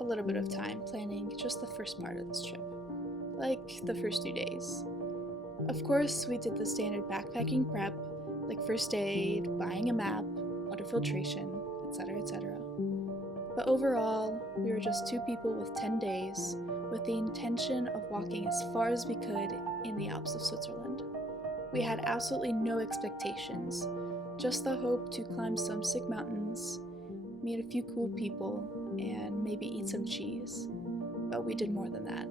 a little bit of time planning just the first part of this trip, like the first 2 days. Of course, we did the standard backpacking prep, like first aid, buying a map, water filtration, etc., etc. But overall, we were just 2 people with 10 days, with the intention of walking as far as we could in the Alps of Switzerland. We had absolutely no expectations, just the hope to climb some sick mountains, meet a few cool people, and maybe eat some cheese. But we did more than that.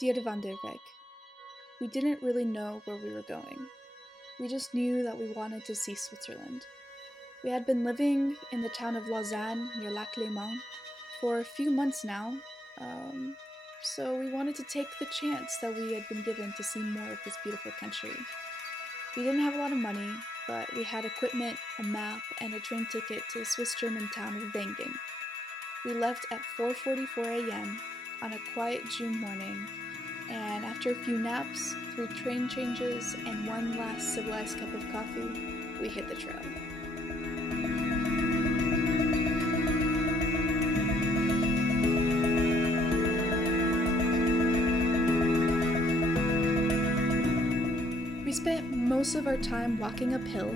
Dear Wanderweg, we didn't really know where we were going. We just knew that we wanted to see Switzerland. We had been living in the town of Lausanne near Lac Léman for a few months now, so we wanted to take the chance that we had been given to see more of this beautiful country. We didn't have a lot of money, but we had equipment, a map, and a train ticket to the Swiss-German town of Wengen. We left at 4:44 a.m. on a quiet June morning, and after a few naps, 3 train changes, and one last civilized cup of coffee, we hit the trail. We spent most of our time walking uphill,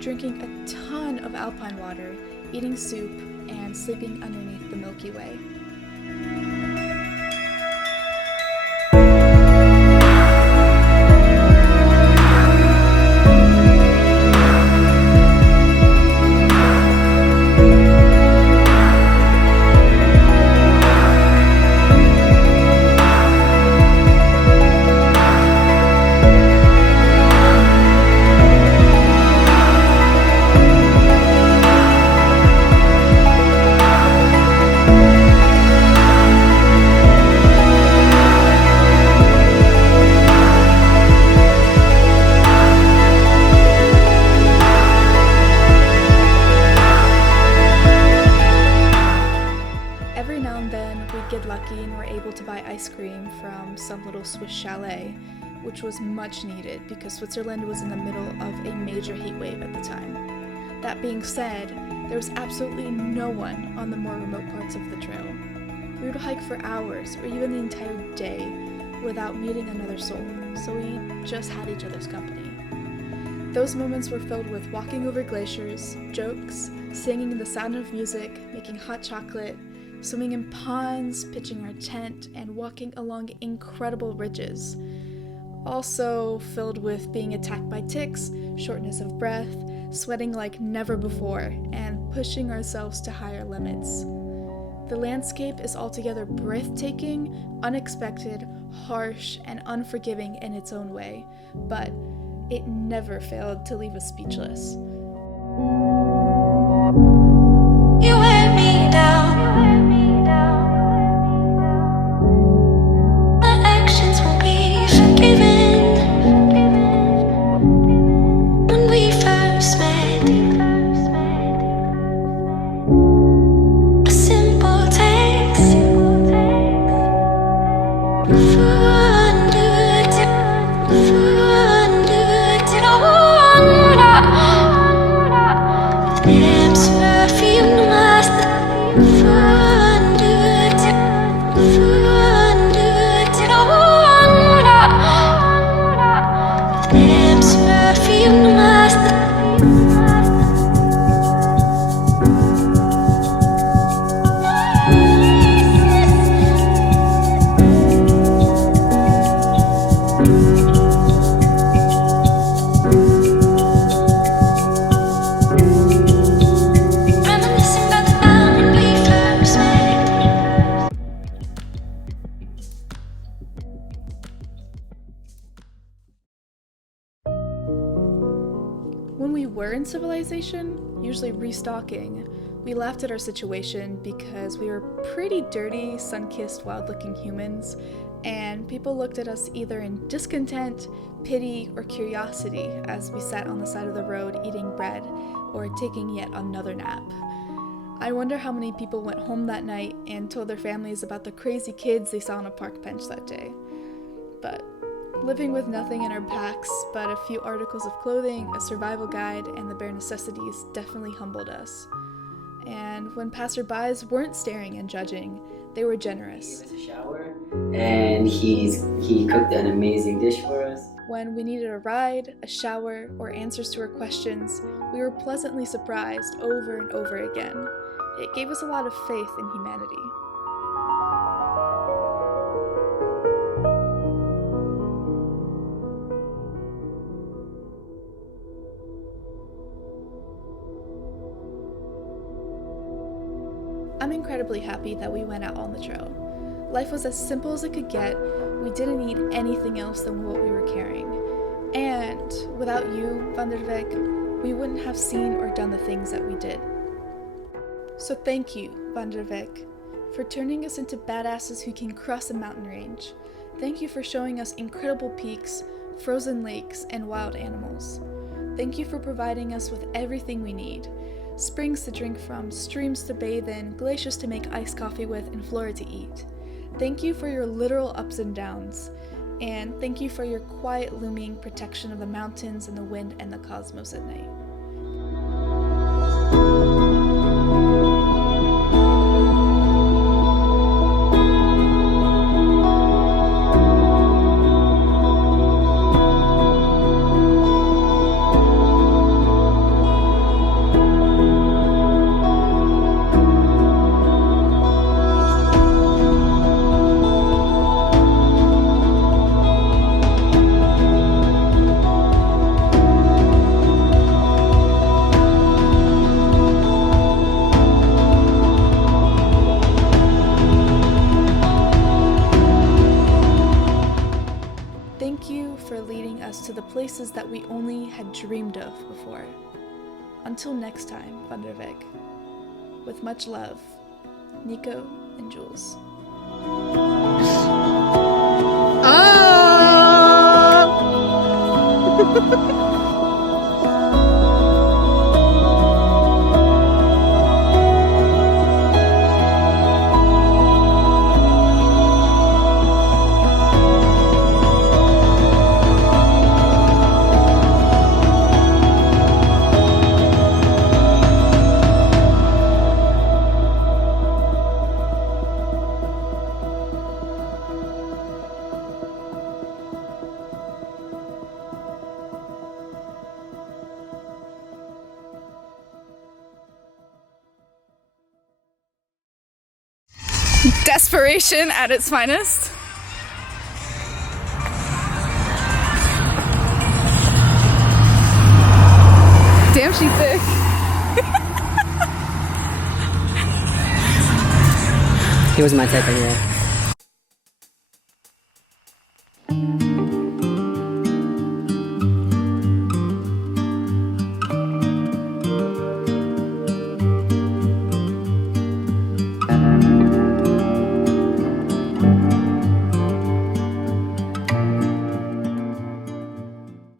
drinking a ton of alpine water, eating soup, and sleeping underneath the Milky Way. Some little Swiss chalet, which was much needed because Switzerland was in the middle of a major heat wave at the time. That being said, there was absolutely no one on the more remote parts of the trail. We would hike for hours or even the entire day without meeting another soul, so we just had each other's company. Those moments were filled with walking over glaciers, jokes, singing the sound of music, making hot chocolate, swimming in ponds, pitching our tent, and walking along incredible ridges. Also filled with being attacked by ticks, shortness of breath, sweating like never before, and pushing ourselves to higher limits. The landscape is altogether breathtaking, unexpected, harsh, and unforgiving in its own way, but it never failed to leave us speechless. You wear me down. we were in civilization, usually restocking, we laughed at our situation because we were pretty dirty, sun-kissed, wild-looking humans, and people looked at us either in discontent, pity, or curiosity as we sat on the side of the road eating bread or taking yet another nap. I wonder how many people went home that night and told their families about the crazy kids they saw on a park bench that day. But living with nothing in our packs but a few articles of clothing, a survival guide, and the bare necessities definitely humbled us. And when passerbys weren't staring and judging, they were generous. He gave us a shower, and he cooked an amazing dish for us. When we needed a ride, a shower, or answers to our questions, we were pleasantly surprised over and over again. It gave us a lot of faith in humanity. I'm incredibly happy that we went out on the trail. Life was as simple as it could get. We didn't need anything else than what we were carrying. And without you, Wanderweg, we wouldn't have seen or done the things that we did. So thank you, Wanderweg, for turning us into badasses who can cross a mountain range. Thank you for showing us incredible peaks, frozen lakes, and wild animals. Thank you for providing us with everything we need. Springs to drink from, streams to bathe in, glaciers to make iced coffee with, and flora to eat. Thank you for your literal ups and downs, and thank you for your quiet looming protection of the mountains and the wind and the cosmos at night. To the places that we only had dreamed of before. Until next time, Wanderweg. With much love, Nico and Jules. Desperation at its finest. Damn, she's thick. He was my type anyway.